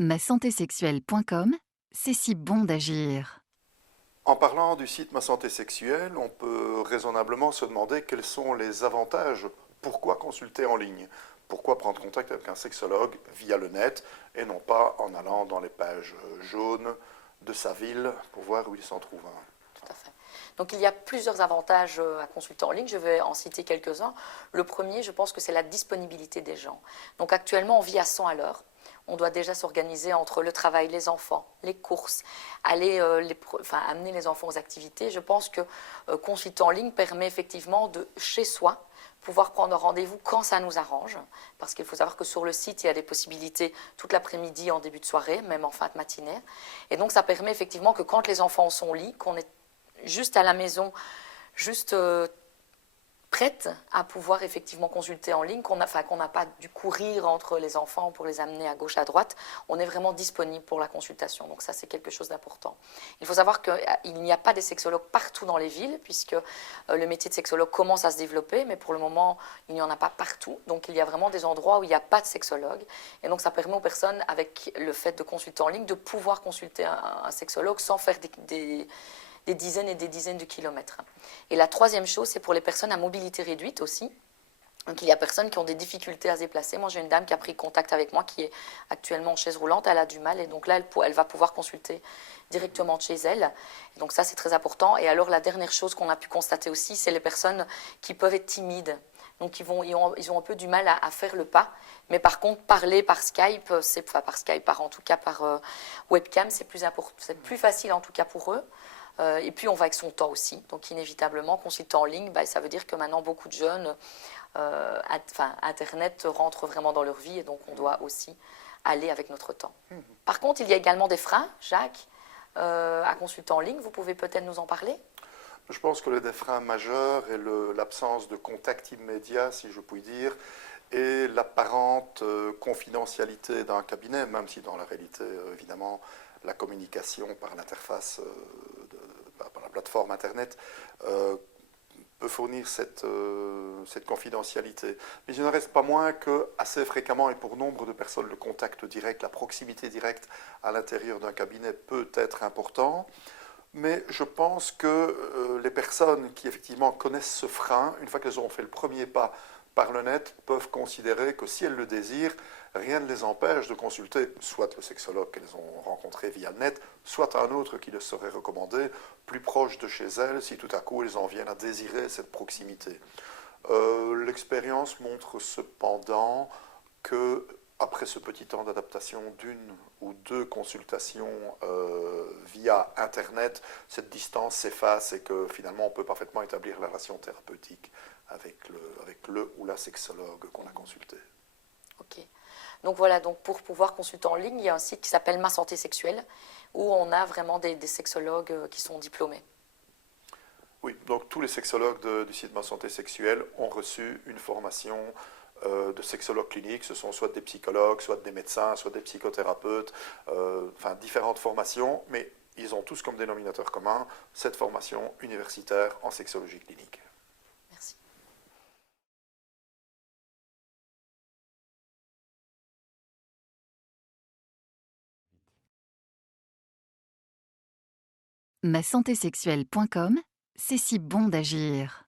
masantésexuelle.com, c'est si bon d'agir. En parlant du site Ma Santé Sexuelle, on peut raisonnablement se demander quels sont les avantages. Pourquoi consulter en ligne? Pourquoi prendre contact avec un sexologue via le net et non pas en allant dans les pages jaunes de sa ville pour voir où il s'en trouve un? Tout à fait. Donc il y a plusieurs avantages à consulter en ligne, je vais en citer quelques-uns. Le premier, je pense que c'est la disponibilité des gens. Donc actuellement, on vit à 100 à l'heure. On doit déjà s'organiser entre le travail, les enfants, les courses, amener les enfants aux activités. Je pense que consulter en ligne permet effectivement de, chez soi, pouvoir prendre rendez-vous quand ça nous arrange. Parce qu'il faut savoir que sur le site, il y a des possibilités toute l'après-midi, en début de soirée, même en fin de matinée. Et donc ça permet effectivement que quand les enfants sont au lit, qu'on est juste à la maison, juste prête à pouvoir effectivement consulter en ligne, qu'on n'a pas dû courir entre les enfants pour les amener à gauche, à droite. On est vraiment disponible pour la consultation. Donc ça, c'est quelque chose d'important. Il faut savoir qu'il n'y a pas des sexologues partout dans les villes, puisque le métier de sexologue commence à se développer, mais pour le moment, il n'y en a pas partout. Donc il y a vraiment des endroits où il n'y a pas de sexologue. Et donc ça permet aux personnes, avec le fait de consulter en ligne, de pouvoir consulter un sexologue sans faire des dizaines et des dizaines de kilomètres. Et la troisième chose, c'est pour les personnes à mobilité réduite aussi. Donc il y a personnes qui ont des difficultés à se déplacer. Moi, j'ai une dame qui a pris contact avec moi, qui est actuellement en chaise roulante, elle a du mal, et donc là, elle va pouvoir consulter directement de chez elle. Et donc ça, c'est très important. Et alors, la dernière chose qu'on a pu constater aussi, c'est les personnes qui peuvent être timides. Donc ils ont un peu du mal à faire le pas. Mais par contre, parler par Skype, en tout cas par webcam, c'est plus facile en tout cas pour eux. Et puis on va avec son temps aussi. Donc inévitablement, consulter en ligne, ça veut dire que maintenant beaucoup de jeunes, Internet rentre vraiment dans leur vie, et donc on doit aussi aller avec notre temps. Par contre, il y a également des freins, Jacques, à consulter en ligne. Vous pouvez peut-être nous en parler? Je pense que le des freins majeurs est l'absence de contact immédiat, si je puis dire, et l'apparente confidentialité d'un cabinet, même si dans la réalité, évidemment, la communication par l'interface, par la plateforme Internet, peut fournir cette confidentialité. Mais il ne reste pas moins que, assez fréquemment et pour nombre de personnes, le contact direct, la proximité directe à l'intérieur d'un cabinet peut être important. Mais je pense que les personnes qui effectivement connaissent ce frein, une fois qu'elles auront fait le premier pas par le net, peuvent considérer que si elles le désirent, rien ne les empêche de consulter soit le sexologue qu'elles ont rencontré via le net, soit un autre qui les serait recommandé, plus proche de chez elles, si tout à coup elles en viennent à désirer cette proximité. L'expérience montre cependant que après ce petit temps d'adaptation d'une ou deux consultations via Internet, cette distance s'efface et que finalement on peut parfaitement établir la relation thérapeutique avec le ou la sexologue qu'on a consulté. Ok. Donc voilà, donc pour pouvoir consulter en ligne, il y a un site qui s'appelle Ma Santé Sexuelle, où on a vraiment des sexologues qui sont diplômés. Oui, donc tous les sexologues du site Ma Santé Sexuelle ont reçu une formation de sexologue clinique. Ce sont soit des psychologues, soit des médecins, soit des psychothérapeutes, enfin différentes formations, mais ils ont tous comme dénominateur commun cette formation universitaire en sexologie clinique. Merci. masantésexuelle.com, c'est si bon d'agir.